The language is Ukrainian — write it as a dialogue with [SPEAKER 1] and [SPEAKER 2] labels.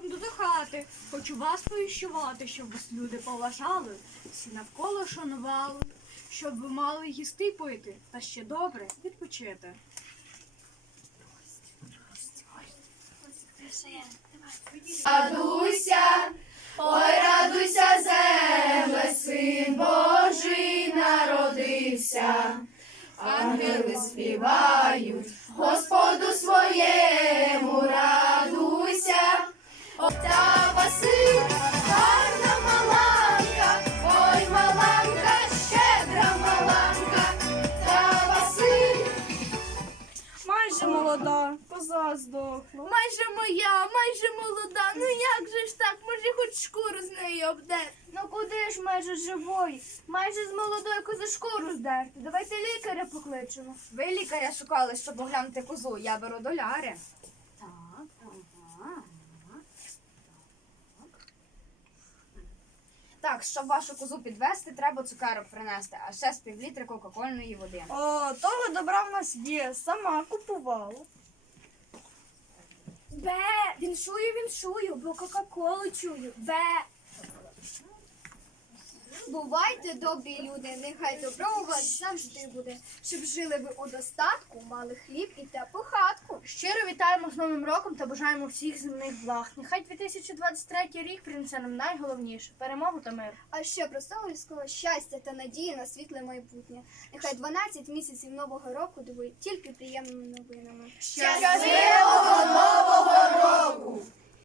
[SPEAKER 1] кроком до. Хочу вас повіщувати, щоб вас люди поважали, всі навколо шанували, щоб ви мали їсти пити, та ще добре відпочити.
[SPEAKER 2] Радуйся, ой, радуйся, земле, син Божий народився. Ангели співають, Господу
[SPEAKER 1] молода, коза здохла.
[SPEAKER 2] Майже моя, майже молода. Ну як же ж так? Може, хоч шкуру з неї обдерти.
[SPEAKER 3] Ну куди ж майже живої? Майже з молодою кози шкуру здерти. Давайте лікаря покличемо.
[SPEAKER 4] Ви лікаря шукали, щоб оглянути козу. Я беру доляри. Так, Так, щоб вашу козу підвести, треба цукерок принести, а ще з півлітри кока-кольної води.
[SPEAKER 1] О, того добра в нас є, сама купувала.
[SPEAKER 3] Бе, віншую, віншую, бо Кока-Колу чую. Бе. Бувайте, добрі люди, нехай добро у вас завжди буде, щоб жили ви у достатку, мали хліб і хатку.
[SPEAKER 1] Щиро вітаємо з Новим роком та бажаємо всіх земних благ. Нехай 2023 рік принесе нам найголовніше перемогу та мир.
[SPEAKER 3] А ще простого людського щастя та надії на світле майбутнє. Нехай 12 місяців нового року дивують тільки приємними новинами.
[SPEAKER 2] Року!